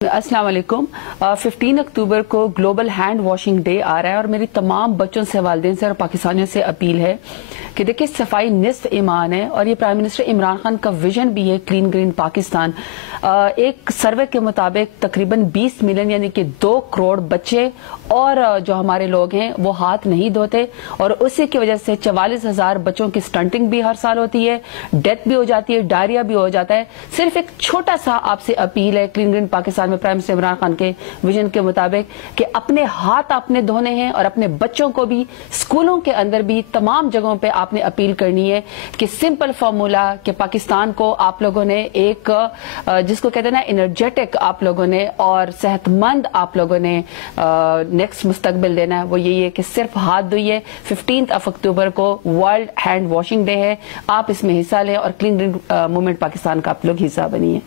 अस्सलाम वालेकुम। 15 अक्टूबर को ग्लोबल हैंड वॉशिंग डे आ रहा है और मेरी तमाम बच्चों से, वालिदैन से और पाकिस्तानियों से अपील है कि देखिए, सफाई निस्फ ईमान है और ये प्राइम मिनिस्टर इमरान खान का विजन भी है, क्लीन ग्रीन पाकिस्तान। एक सर्वे के मुताबिक तकरीबन 20 मिलियन यानी कि 2 करोड़ बच्चे और जो हमारे लोग हैं वो हाथ नहीं धोते और उसी की वजह से 44,000 बच्चों की स्टंटिंग भी हर साल होती है, डेथ भी हो जाती है, डायरिया भी हो जाता है। सिर्फ एक छोटा सा आपसे अपील है क्लीन ग्रीन पाकिस्तान में प्राइम मिनिस्टर इमरान खान के विजन के मुताबिक कि अपने हाथ आपने धोने हैं और अपने बच्चों को भी स्कूलों के अंदर भी तमाम जगहों पे आपने अपील करनी है कि सिंपल फॉर्मूला कि पाकिस्तान को आप लोगों ने एक जिसको कहते हैं ना एनर्जेटिक आप लोगों ने और सेहतमंद आप लोगों ने नेक्स्ट मुस्तकबिल देना है। वो यही है कि सिर्फ हाथ धोइए। 15 अक्टूबर को वर्ल्ड हैंड वॉशिंग डे है, आप इसमें हिस्सा लें और क्लीन ग्रीन मूवमेंट पाकिस्तान का आप लोग हिस्सा बनिए।